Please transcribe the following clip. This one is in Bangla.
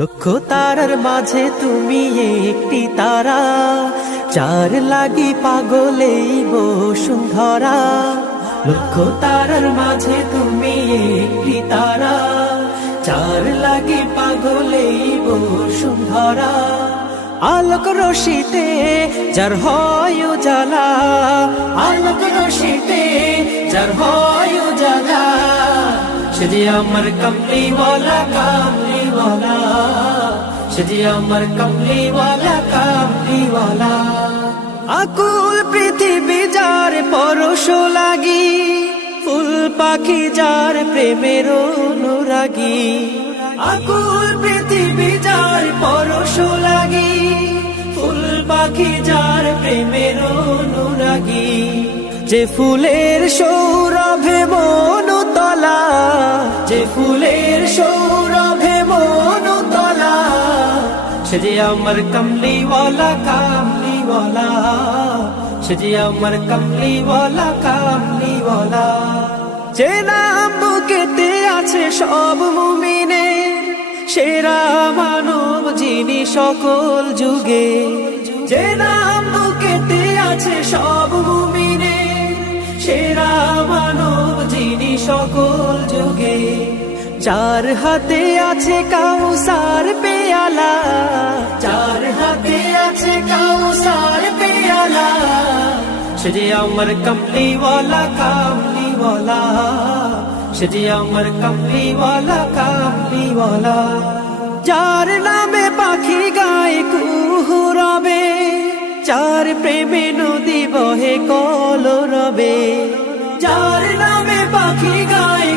লক্ষ তারার মাঝে তুমি একটি তারা, চার লাগি পাগলেই বসুন্ধরা। লক্ষ তারার মাঝে তুমি একটি তারা, চার লাগি পাগলেই বসুন্ধরা। আলোক রশিতে যার হয় উজালা, আলোক রশিতে যার হয় উজালা। সে যে আমার কমলিওয়ালা কামলিওয়ালা, সে যে আমার কমলিওয়ালা কামলিওয়ালা। আকুল পৃথিবী যার পরশ লাগি, ফুল পাখি যার প্রেমের অনুরাগী। আকুল পৃথিবী যার পরশ লাগি, ফুল পাখি যার প্রেমের অনুরাগী। যে ফুলের সৌরভে মনুতলা, যে ফুলের সৌরভে মনুতলা। সে যে আমার কমলিওয়ালা কামলিওয়ালা, সে যে আমার কমলিওয়ালা কামলিওয়ালা। যে নাম বুকেতে আছে সব মুমিনের, সেরা মানব যিনি সকল যুগে। যে নাম বুকেতে আছে সব মুমিনের, সেরা মানব যিনি সকল যুগে। চার হাতে আছে কাউসার পেয়ালা, চার হাতে আছে কাউসার পেয়ালা। সে যে আমার কমলিওয়ালা কামলিওয়ালা, সে যে আমার কমলিওয়ালা কামলিওয়ালা। যার নামে পাখি গায় কুহু রবে, যার প্রেমে নদী বহে কলরবে। যার নামে পাখি গায়